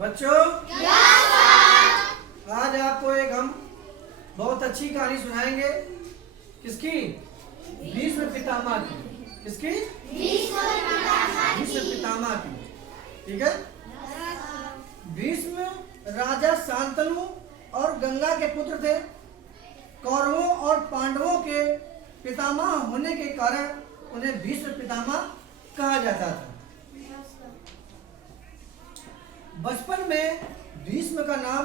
बच्चों आज आपको एक हम बहुत अच्छी कहानी सुनाएंगे। किसकी? भीष्म पितामह की। किसकी? भीष्म पितामह की। ठीक है। भीष्म राजा शांतनु और गंगा के पुत्र थे। कौरवों और पांडवों के पितामह होने के कारण उन्हें भीष्म पितामह कहा जाता था। बचपन में भीष्म का नाम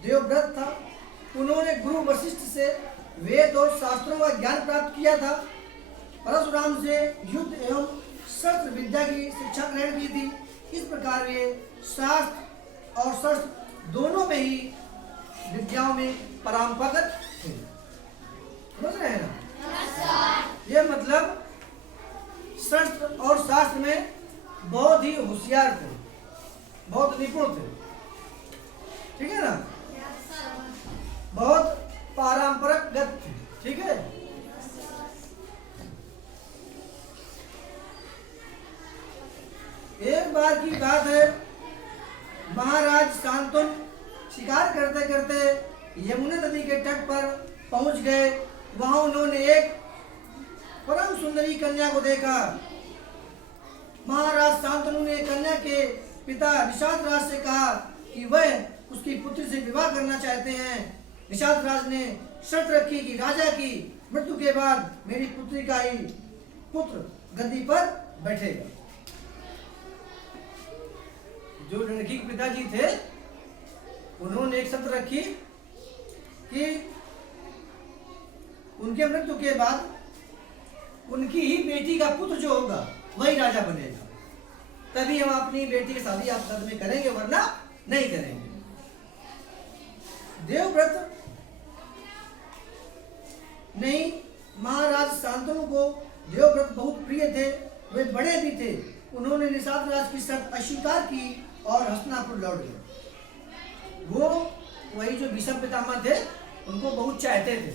देवव्रत था। उन्होंने गुरु वशिष्ठ से वेद और शास्त्रों का ज्ञान प्राप्त किया था। परशुराम से युद्ध एवं शस्त्र विद्या की शिक्षा ग्रहण की थी। इस प्रकार वे शास्त्र और शस्त्र दोनों में ही विद्याओं में पारंगत थे। समझ रहे हैं ना? ये मतलब शस्त्र और शास्त्र में बहुत ही होशियार थे, बहुत निपुण थे। ठीक है ना? बहुत पारंपरिक थे। ठीक है। एक बार की बात है, महाराज शांतनु शिकार करते करते यमुना नदी के तट पर पहुंच गए। वहां उन्होंने एक परम सुंदरी कन्या को देखा। महाराज शांतनु ने कन्या के पिता निषादराज से कहा कि वह उसकी पुत्री से विवाह करना चाहते हैं। निषादराज ने शर्त रखी कि राजा की मृत्यु के बाद मेरी पुत्री का ही पुत्र गद्दी पर बैठेगा। जो लड़की के पिताजी थे उन्होंने एक शर्त रखी कि उनके मृत्यु के बाद उनकी ही बेटी का पुत्र जो होगा वही राजा बनेगा। तभी हम अपनी बेटी की शादी आप साथ में करेंगे, वरना नहीं करेंगे। देवव्रत नहीं, महाराज शांतनु को देवव्रत बहुत प्रिय थे। वे बड़े भी थे। उन्होंने निषादराज की शर्त अस्वीकार की और हस्तिनापुर लौट गए। वो वही जो भीष्म पितामह थे उनको बहुत चाहते थे।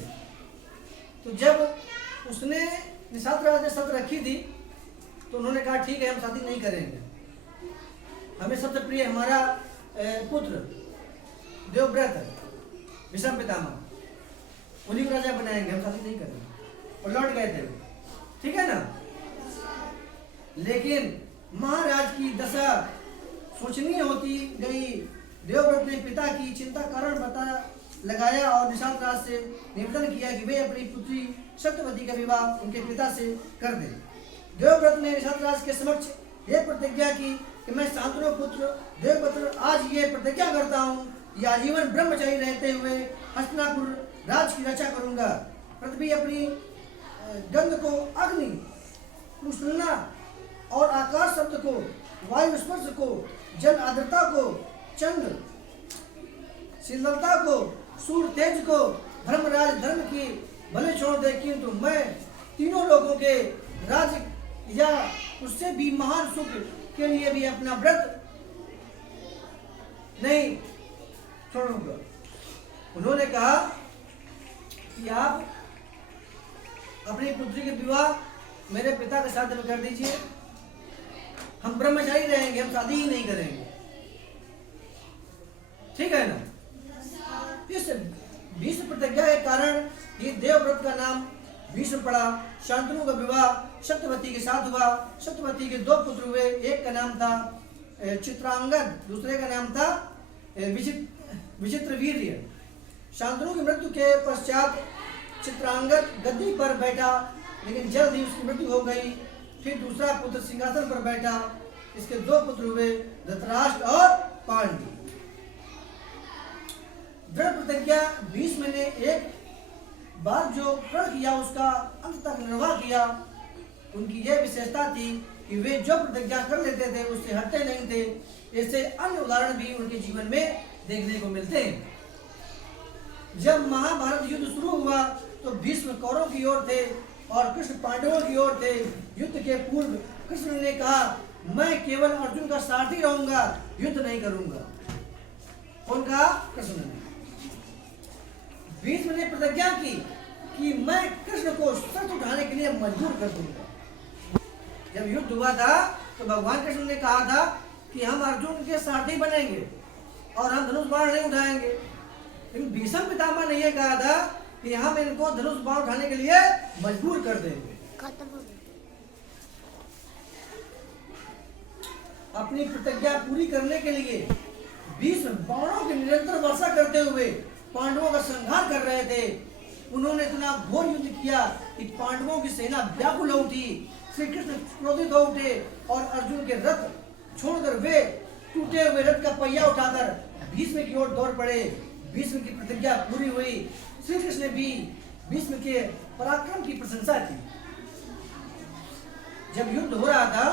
तो जब उसने निषादराज ने शर्त रखी थी तो उन्होंने कहा ठीक है, हम शादी नहीं करेंगे। हमें सबसे प्रिय हमारा पुत्र देवव्रत है, भीष्म पितामह, उन्हीं को राजा बनाएंगे, हम शादी नहीं करेंगे। और लौट गए थे। ठीक है ना? लेकिन महाराज की दशा सोचनीय होती गई। देवव्रत ने पिता की चिंता कारण पता लगाया और निषादराज से निवेदन किया कि वे अपनी पुत्री सत्यवती का विवाह उनके पिता से कर दें। देवव्रत ने निषादराज के समक्ष यह प्रतिज्ञा की कि मैं शांतनु पुत्र देवव्रत आज ये प्रतिज्ञा करता हूँ कि आजीवन ब्रह्मचारी रहते हुए हस्तिनापुर राज की रक्षा करूंगा। पृथ्वी अपनी गंध को अग्नि, उष्णता और आकाश शब्द को, वायु स्पर्श को, जल आर्द्रता को, चंद्र शीतलता को, सूर्य तेज को, धर्मराज धर्म की भले छोड़ दे, किंतु मैं तीनों लोगों के राज्य या उससे भी महान सुख के लिए भी अपना व्रत नहीं छोड़ूंगा। उन्होंने कहा कि आप अपनी पुत्री के विवाह मेरे पिता के साथ में कर दीजिए। हम ब्रह्मचारी रहेंगे, हम शादी ही नहीं करेंगे। ठीक है ना? इस भीष्म प्रतिज्ञा के कारण ये देवव्रत का नाम भीष्म पड़ा। शांतनु का विवाह सत्यवती के साथ हुआ। सत्यवती के दो पुत्र हुए। एक का नाम था चित्रांगद, दूसरे का नाम था विचित्रवीर्य। शांतनु की मृत्यु के पश्चात चित्रांगद गद्दी पर बैठा, लेकिन जल्द ही उसकी मृत्यु हो गई। फिर दूसरा पुत्र सिंहासन पर बैठा। इसके दो पुत्र हुए, धृतराष्ट्र और पांडु। दृढ़ प्रतिज्ञा भीष्म ने एक बार जो प्रण किया उसका अंत तक निर्वाह किया। उनकी यह विशेषता थी कि वे जो प्रतिज्ञा कर लेते थे उससे हटते नहीं थे। ऐसे अन्य उदाहरण भी उनके जीवन में देखने को मिलते हैं। जब महाभारत युद्ध शुरू हुआ तो भीष्म कौरवों की ओर थे और कृष्ण पांडवों की ओर थे। युद्ध के पूर्व कृष्ण ने कहा, मैं केवल अर्जुन का सारथी रहूंगा, युद्ध नहीं करूंगा। कौन कहा? कृष्ण ने। भीष्म ने प्रतिज्ञा की कि मैं कृष्ण को शस्त्र उठाने के लिए मजबूर कर दूंगा। जब युद्ध हुआ था तो भगवान कृष्ण ने कहा था कि हम अर्जुन के सारथी बनेंगे और हम धनुष बाण नहीं उठाएंगे। लेकिन भीष्म पितामह ने यह कहा था कि हम इनको धनुष बाण उठाने के लिए मजबूर कर देंगे। अपनी प्रतिज्ञा पूरी करने के लिए भीष्म बाणों की निरंतर वर्षा करते हुए पांडवों का संहार कर रहे थे। उन्होंने इतना घोर युद्ध किया कि पांडवों की सेना व्याकुल हो उठी। श्री कृष्ण क्रोधित हो उठे और अर्जुन के रथ छोड़कर वे टूटे हुए रथ का पहिया उठाकर भीष्म की ओर दौड़ पड़े। भीष्म की प्रतिज्ञा पूरी हुई। श्री कृष्ण ने भी भीष्म के पराक्रम की प्रशंसा की। जब युद्ध हो रहा था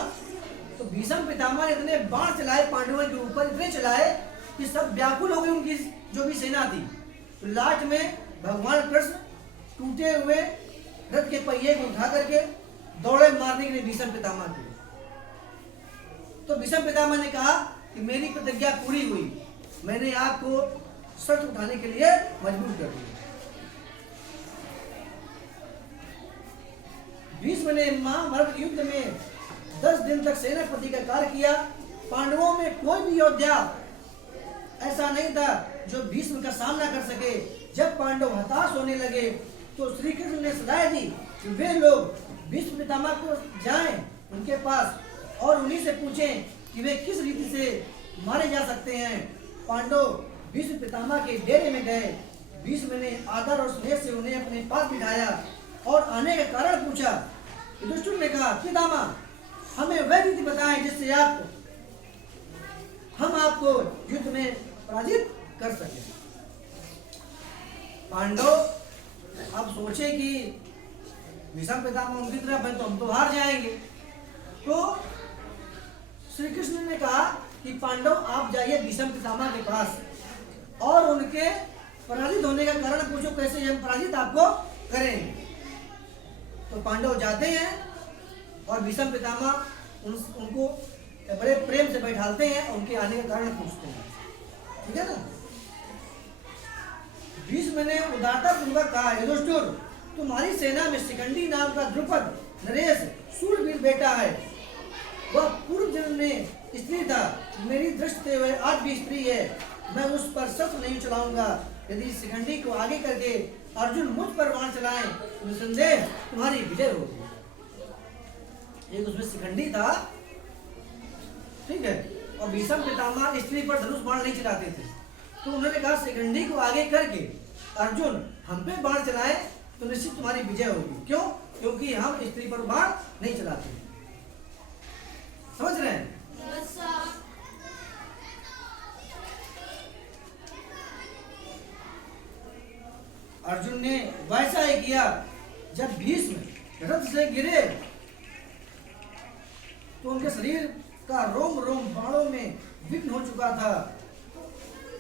तो भीष्म पितामह ने इतने बाण चलाए पांडवों के ऊपर, इतने चलाए कि सब व्याकुल हो गई उनकी जो भी सेना थी। तो लास्ट में भगवान कृष्ण टूटे हुए रथ के पहिए को उठा करके दौड़े मारने के लिए भीष्म पितामह के। तो भीष्म पितामह ने कहा कि मेरी प्रतिज्ञा पूरी हुई, मैंने आपको शर्त उठाने के लिए मजबूर कर दिया। भीष्म ने महाभारत युद्ध में 10 दिन तक सेनापति का कार्य किया। पांडवों में कोई भी योद्धा ऐसा नहीं था जो भीष्म का सामना कर सके। जब पांडव हताश होने लगे तो श्री कृष्ण ने सलाह दी कि वे लोग भीष्म पितामह को जाएं उनके पास और उन्हीं से पूछें कि वे किस रीति से मारे जा सकते हैं। पांडव भीष्म पितामह के डेरे में गए। भीष्म ने आदर और स्नेह से उन्हें अपने पास बिठाया और आने का कारण पूछा। युधिष्ठिर ने कहा, पितामह हमें वह रीति बताएं जिससे हम आपको युद्ध में पराजित कर सके। पांडव अब सोचे कि भीष्म पितामह उनकी तरफ है तो हम तो हार जाएंगे। तो श्री कृष्ण ने कहा कि पांडव आप जाइए भीष्म पितामह के पास और उनके पराजित होने का कारण पूछो, कैसे हम पराजित आपको करेंगे। तो पांडव जाते हैं और भीष्म पितामह उनको बड़े प्रेम से बैठालते हैं और उनके आने का कारण पूछते हैं। ठीक है ना। भीष्म ने उदारता पूर्वक कहा, युधिष्ठिर तुम्हारी सेना में शिखंडी नाम का द्रुपद नरेश शूरवीर बेटा है। वह पूर्व जन्म में स्त्री था, मेरी दृष्टि वह आज भी स्त्री है। मैं उस पर शस्त्र नहीं चलाऊंगा। यदि शिखंडी को आगे करके अर्जुन मुझ पर बाण चलाएं तो निसंदेह तुम्हारी विजय होगी। एक उसमें शिखंडी था, ठीक है, और भीष्म पितामह स्त्री पर धनुष बाण नहीं चलाते थे। तो उन्होंने कहा शिखंडी को आगे करके अर्जुन हम पे बाण चलाएं तो निश्चित तुम्हारी विजय होगी। क्यों? क्योंकि हम स्त्री पर बाण नहीं चलाते। समझ रहे हैं? अर्जुन ने वैसा ही किया। जब भीष्म रथ से गिरे तो उनके शरीर का रोम रोम बाणों में विघ्न हो चुका था।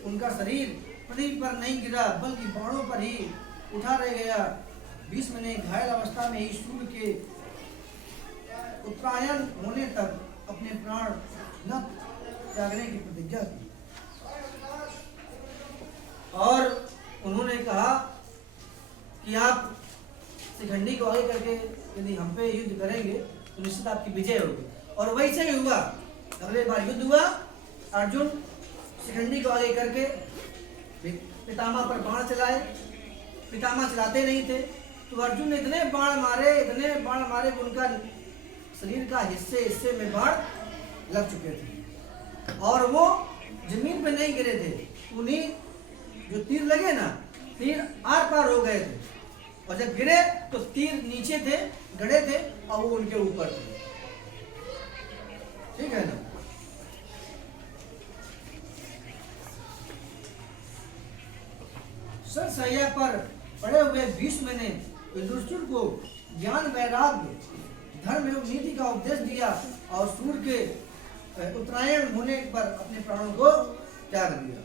उनका शरीर पृथ्वी पर नहीं गिरा बल्कि बाणों पर ही उठा रह गया। भीष्म ने घायल अवस्था में ही सूर्य के उत्तरायण होने तक अपने प्राण न त्यागने की प्रतिज्ञा की और उन्होंने कहा कि आप शिखंडी को आगे करके यदि हम पे युद्ध करेंगे तो निश्चित आपकी विजय होगी। और वैसे ही हुआ। अगले बार युद्ध हुआ, अर्जुन शिखंडी को आगे करके पितामह पर बाण चलाए। पितामह चलाते नहीं थे तो अर्जुन ने इतने बाण मारे कि उनका शरीर का हिस्से में बाण लग चुके थे और वो जमीन पे नहीं गिरे थे। उन्हीं जो तीर लगे ना, तीर आर पार हो गए थे और जब गिरे तो तीर नीचे थे, गड़े थे और वो उनके ऊपर थे। ठीक है ना। सरसैया पर पड़े हुए भीष्म ने युधिष्ठिर को ज्ञान वैराग्य धर्म एवं नीति का उपदेश दिया और सूर्य के उत्तरायण होने पर अपने प्राणों को त्याग दिया।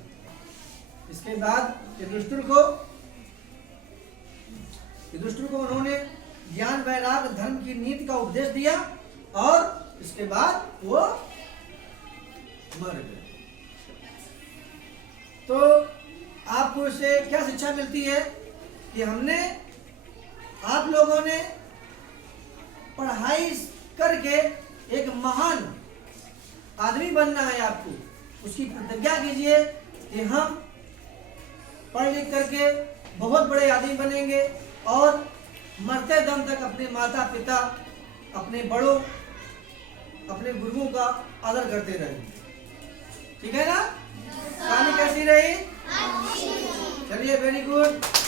इसके बाद युधिष्ठिर को उन्होंने ज्ञान वैराग्य धर्म की नीति का उपदेश दिया और इसके बाद वो मर गए। तो आपको इससे क्या शिक्षा मिलती है कि आप लोगों ने पढ़ाई करके एक महान आदमी बनना है आपको, उसकी प्रतिज्ञा कीजिए कि हम पढ़ लिख करके बहुत बड़े आदमी बनेंगे और मरते दम तक अपने माता पिता, अपने बड़ों, अपने गुरुओं का आदर करते रहेंगे। ठीक है ना? कहानी कैसी रही? चलिए, वेरी गुड।